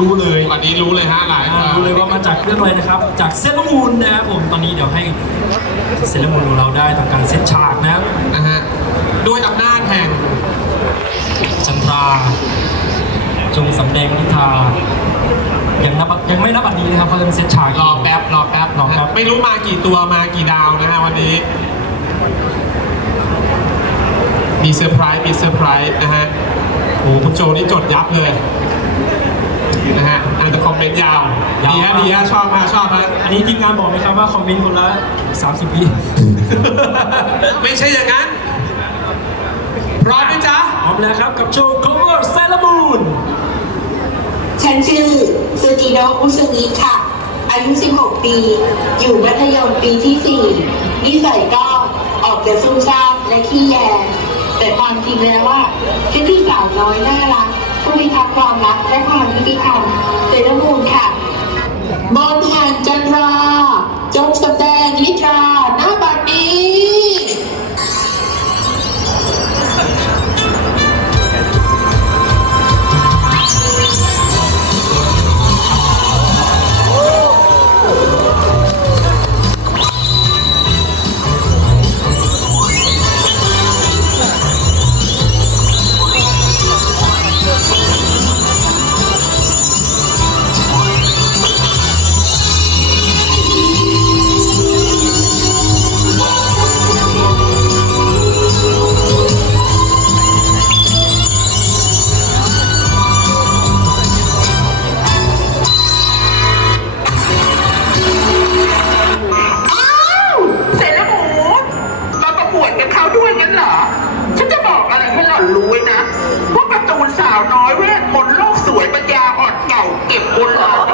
รู้เลยวันนี้รู้เลยฮะหลายอ่ารู้เลยว่ามาจากเรื่องอะไรนะครับ จากเซเลอร์มูนนะครับผมตอนนี้เดี๋ยวให้เซเลอร์มูนของเราได้ทำการเซตฉากนะครับนะฮะด้วยอำนาจแห่งจันทราจงสำแดงนิทายังนับยังไม่นับอันนี้นะครับเขาจะเป็นเซตฉาก รอแป๊บรอแป๊บรอแป๊บ ไม่รู้มากี่ตัวมากี่ดาวนะฮะวันนี้ มีเซอร์ไพรส์มีเซอร์ไพรส์นะฮะโอ้โหคุณโจนี่จดยับเลย นะฮะอ่านแต่คอมเมนต์ยาวดีฮะดีฮะชอบมากชอบฮะอันนี้ทีมงานบอกไหมครับว่าคอมเมนต์คนละ 30วิไม่ใช่อย่างนั้นพร้อมไหมจ๊ะพร้อมแล้วครับกับโชว์ cover เซเลอร์มูนฉันชื่อซูจิโนะอุซุงิค่ะ อายุ 16 ปี อยู่มัธยมปีที่ 4 นิสัยก็ออกจะซุ่มซ่ามและขี้แยแต่ความจริงแล้วว่าฉันคือสาวน้อยน่ารัก พิทักษ์ความรักและความยุติธรรมเซเลอร์มูนค่ะบอลแห่งจันทราจ รู้ไว้นะว่าการ์ตูนสาวน้อยเวทมนต์โลกสวยปัญญาอ่อนเก่าเก็บโบราณมา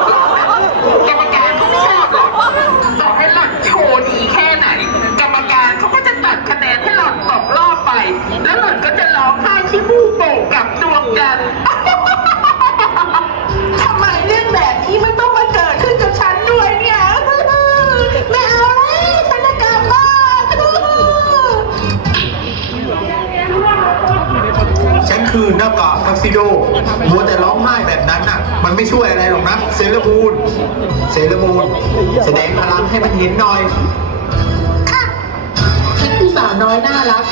หลอ กาทักซิโดมัวแต่ร้องไห้แบบนั้นน่ะ มันไม่ช่วยอะไรหรอกนะ เซเลอร์มูนเซเลอร์มูนแสดงพลังให้มันเห็นหน่อยฉันคือสาวน้อยน่ารัก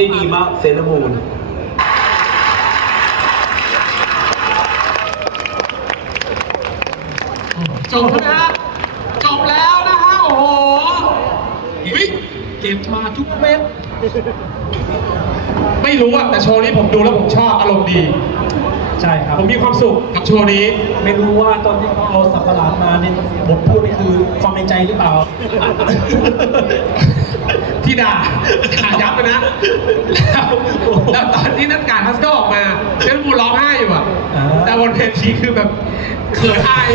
ได้ดีมากเซเลอร์มูนจบแล้วนะฮะจบแล้วนะฮะโอ้โหวิเก็บมาทุกเม็ดไม่รู้อะแต่โชว์นี้ผมดูแล้วผมชอบอารมณ์ดี ใช่ครับ ผมมีความสุขกับโชว์นี้ ไม่รู้ว่าตอนที่เขาเอาสับประหลาดมาเนี่ยบทพูดนี่คือความในใจหรือเปล่า ที่ด่าด่ายับเลยนะแล้วแล้วตอนที่นักการทัสก็ออกมาเชนบูร้องไห้อยู่อะอ่าแต่บนเวทีคือแบบเขินอาย